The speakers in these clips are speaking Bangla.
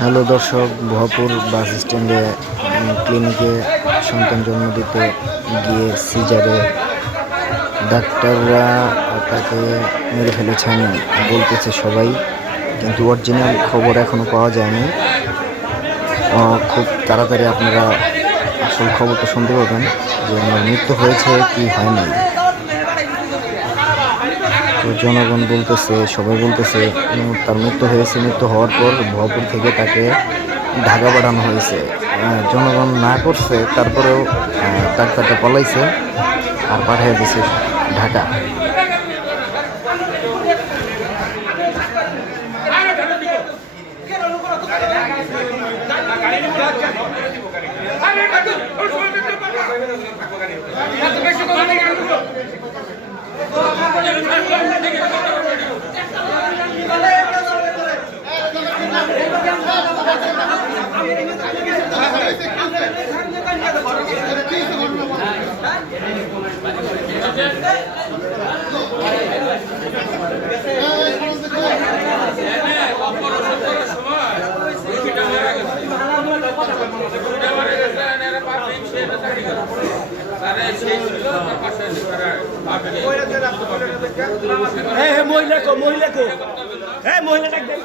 হ্যালো দর্শক ভরপুর বাস স্ট্যান্ডে ক্লিনিকে সন্তান জন্ম দিতে গিয়ে সিজারে ডাক্তাররা তাকে মেরে ফেলেছেন বলতেছে সবাই, কিন্তু অরিজিনাল খবর এখনও পাওয়া যায়নি। খুব তাড়াতাড়ি আপনারা আসল খবরটা শুনতে পাবেন যে ওনার মৃত্যু হয়েছে কি হয় নাই তো জনগণ বলতেছে, সবাই বলতেছে তার মৃত্যু হয়েছে, মৃত্যু হওয়ার পর ভরপুর থেকে তাকে ঢাকা পাঠানো হয়েছে। জনগণ না করছে, তারপরেও ডাক্তারটা পলাইছে আর পাঠিয়ে দিছে ঢাকা। হ্যাঁ হ্যাঁ মহিলা মহিলা কো। হ্যাঁ মহিলা কি বলে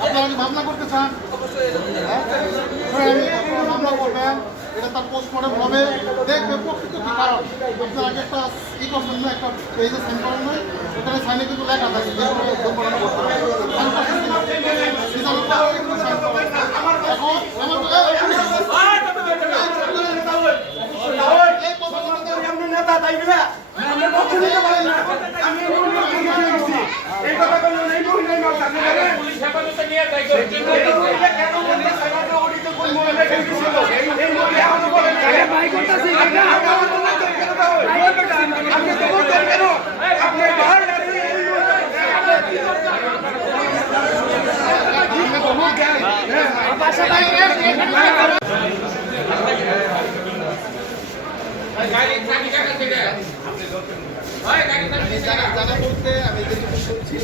আপনারা কি মামলা করতে চান? মামলা করবেন, এটা তার postmortem হবে, দেখবে প্রকৃত কি কারণ। আপনার আগে একটা ই করছেন না, একটা করেন? ওখানে কিন্তু লেখা থাকে যে দুর্ঘটনা আমার এই, এই কথাটা তো- জানা জানা বলতে আমি যেটুকু শুনছি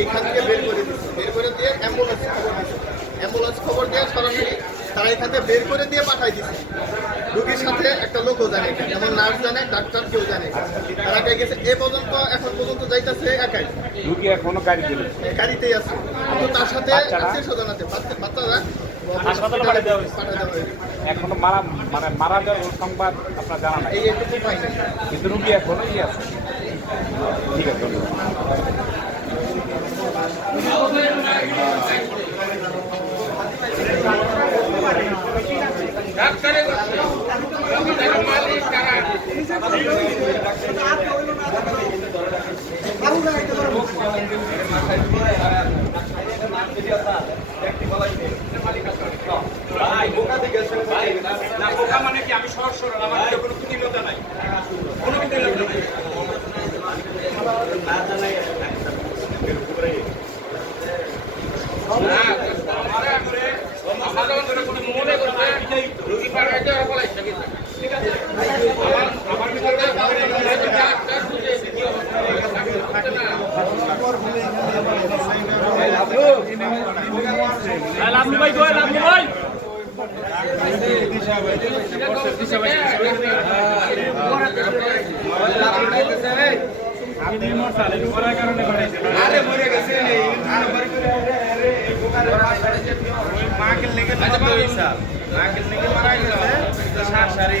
এইখান থেকে বের করে দিচ্ছে বের করে দিয়ে অ্যাম্বুলেন্স খবর দিচ্ছে অ্যাম্বুলেন্স খবর দিয়ে সরাসরি তারা এখান থেকে বের করে দিয়ে পাঠাই দিচ্ছে রুগীর সাথে একটা লোকও জানে যেমন নার্স জানে ডাক্তার কেউ জানে তারা একাই গেছে এ পর্যন্ত এখন পর্যন্ত যাইতেছে একাই। রুগী এখনও গাড়ি গাড়িতেই আছে। কিন্তু তার সাথে? আত্মীয় স্বজন আছে বাচ্চারা। এখনও মারা মানে মারা যাওয়ার সংবাদ আপনার জানা নাই কিন্তু রুগী এখনও আছে। ঠিক আছে। আমি সহজ সরল আমার কোনো কুটিলতা নাই কোনো কুটিলতা নাই না, আমারে করে, আমাদের করে কোনো মনে করতে, রুগী পাঠাইতে হবে বলে, ঠিক আছে? আমার- আমার ভিতরে ডাক্তার বুঝে, কি অবস্থা, না। লাভলু ভাই কই লাভলু ভাই আরে মরে গেছে আর বাড়ি করে আরে এই বোকারে মাকে লেগে মাকে লেগে মারা গেছে সার সারি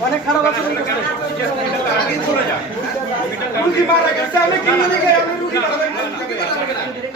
অনেক খারাপ আগে চলে যান হ্যাঁ, আমি করতে মালিক কর্তৃপক্ষ কোথায়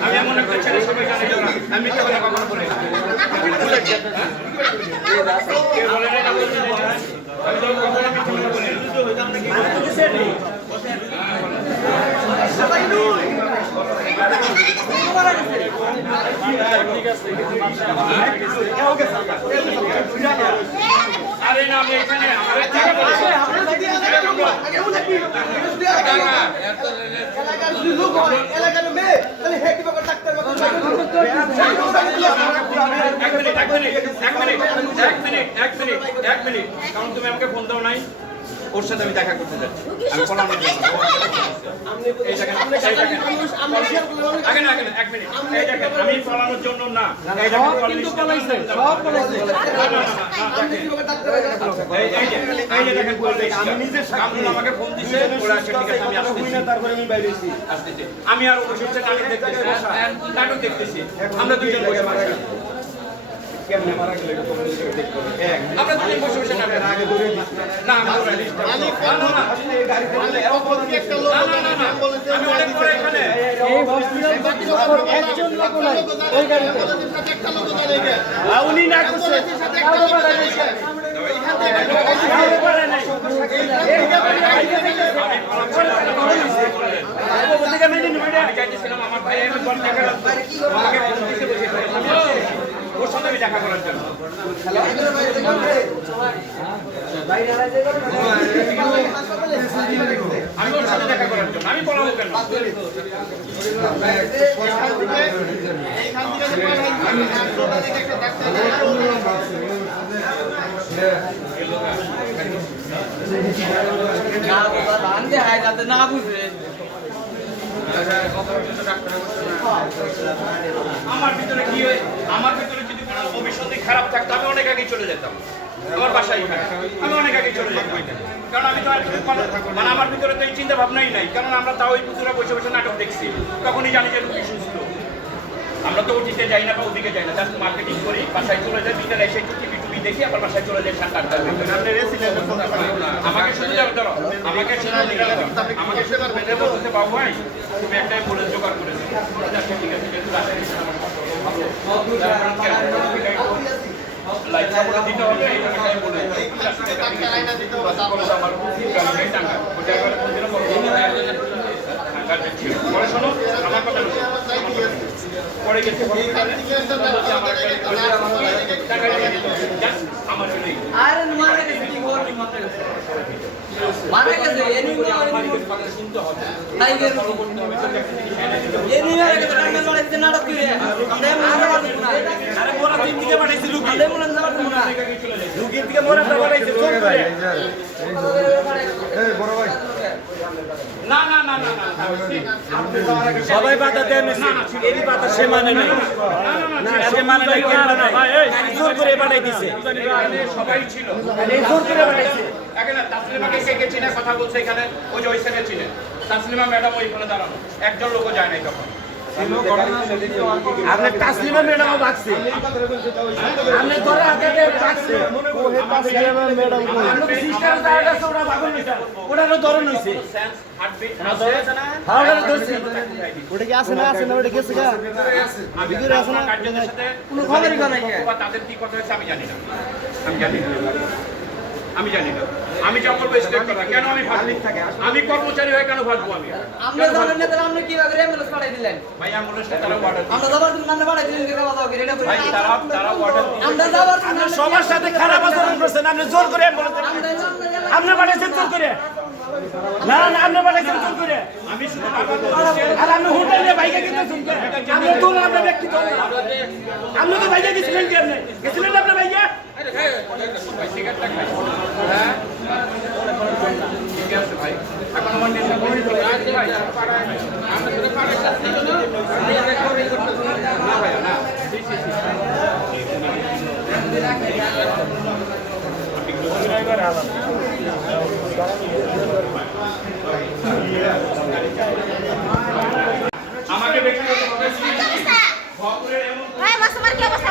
আমি এমন একটা ছেলে সবাই জানে আমি মিথ্যা কথা কখনো বলি কে বলে? আমি তো কখনো মিথ্যা কথা বলি না। এক মিনিট, এক এক মিনিট এক মিনিট এক মিনিট। কারণ তুমি আমাকে ফোন দাও নাই। ওর সাথে আমি দেখা করতে যাচ্ছি আমি। আগে না আগে না এক মিনিট আমি জন্য না আর ওর সাথে নাটক দেখতেছি আমরা দুজন বসে উনি না করছে আমার ভাই আমি বল দেখা লাগতো আমাকে ফোন দিতে বসে আমি আসছি। ওর সাথে আমি দেখা করার জন্য। আমি ওর সাথে দেখা করার জন্য। আমি বলাবো কেন হয় না বুঝে আমার ভিতরে কি হয় আমার ভিতরে ভবিষ্যতে খারাপ থাকতো আমি অনেক আগে চলে যেতাম। আমার বাসায় আমি অনেক আগে চলে যেতাম। কারণ আমি তো আর মানে- আমার ভিতরে তো এই চিন্তা ভাবনাই নাই। কারণ আমরা তাও ওই পুতুরা বসে বসে নাটক দেখছি। তখনই জানি যে রুগী সুস্থ। আমরা তো ওটিতে যাই না বা ওদিকে যাই না। জাস্ট মার্কেটিং করি বাসায় চলে যাই বিকেলে এসে একটু টিভি টুবি দেখি আবার বাসায় চলে যাই সাতটা আটটার ভিতরে। আমাকে শুধু যাও ধরো আমাকে শুধু আমাকে শুধু বলতে বাবু ভাই তুমি একটা বলে জোগাড় করেছি আচ্ছা ঠিক আছে পরে গেছে সবাই বাধা দেন এরই বাধা সে মানে নাই না সে মানে নাই কেন নাই জোর করে পাঠাই দিছে সবাই ছিল জোর করে পাঠাইছে এখানে তাসলিমাকে কে কে চিনে? কথা বলছে এখানে ওই যে ওই ছেলে চিনে। তাসলিমা ম্যাডাম ওইখানে দাঁড়ানো। একজন লোকও যায় নাই তখন। আপনার তাসলিমা ম্যাডামও ভাগছে আপনি ধরে হাতে ভাগছে সিস্টার জায়গা গেছে ওরা ভাগন নিছে ওটারও ধরন হইছে সেন্স হার্টবিট আছে ওটা কি আছে না আছে না? ওটা গেছে গা? আমি আমার কার্যদের কোনো খবরই নাই। তাদের কি কথা হয়েছে আমি জানি না। আমি জানি না। আমি জানি না। আমি যা বলব কথা কেন আমি ফাঁসবো আমি কর্মচারী হয়ে কেন ফাঁসবো আমি? আমরা জানেন না তাহলে আপনি কীভাবে অ্যাম্বুলেন্স পাঠাই দিলেন? ভাই অ্যাম্বুলেন্সটা তারা অর্ডার আমরা যাবার জন্য নান্না পাঠাই দিলেন কেন কথা এটা ভাই তারা তারা অর্ডার আমরা যাবার জন্য সবার সাথে খারাপ আচরণ করছেন আপনি জোর করে বলেন আপনি পাঠাইছেন জোর করে। না না আপনি পাঠাইছেন জোর করে। আমি শুধু আর আপনি হোটেলে বাইকে গেছেন আপনি তো আপনার ব্যক্তি আপনি তো বাইকে গেছিলেন কি আপনি? গেছিলেন আপনার বাইকে? আমাকে ব্যক্তিগতভাবে ভাই মাছ আমার কি অবস্থা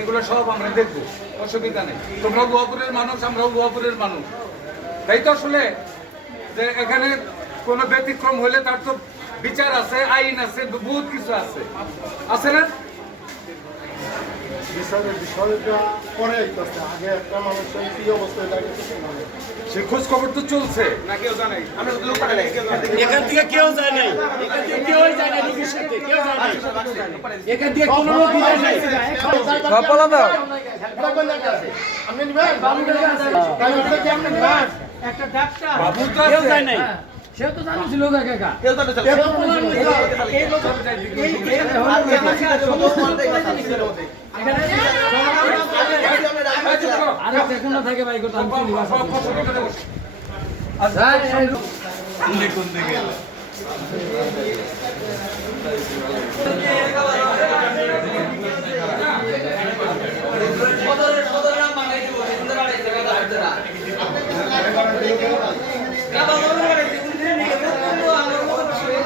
এগুলো সব আমরা দেখব। অসুবিধা নেই। তোমরা গুয়াপুরের মানুষ গুয়াপুরের মানুষ। তাই তো আসলে যে এখানে কোনো ব্যতিক্রম হলে তার তো বিচার আছে আইন আছে বহুত কিছু আছে। আছে না? বিষয়ের বিষয়টা পরে আইতেছে আগে একটা মানুষের কি অবস্থায় লাগে সে খোঁজ খবর তো চলছে। এখান থেকে কেউ যায় নাই। এখান থেকে কেউ যায় নাই রোগীর সাথে কেউ যায় নাই। এখান থেকে কোনো রোগী যায় নাই। সব দাও আপনি নিবেন তাই আপনি কি বাবু তো কেউ যায় নাই। সেও তো জানিছিল কাকা কেউ তো। আরে দেখুন থাকে ভাই কথা আমি চিনি বাসা সব বসো, এখানে বসো। সদরের সদরের নাম বানাই দিব সুন্দর আড়াই টাকা হাজারা কাবা বড় করে দিন দিন নিয়ে বলব আমার মত আমি কিছুই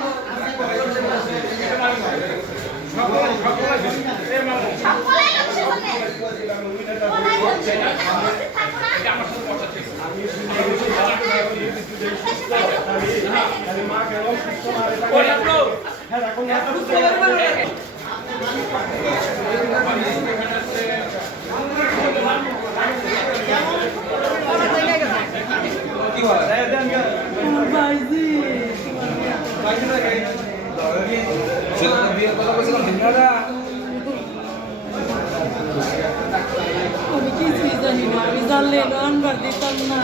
জানি না আমি জানলে রান্নার দিতাম না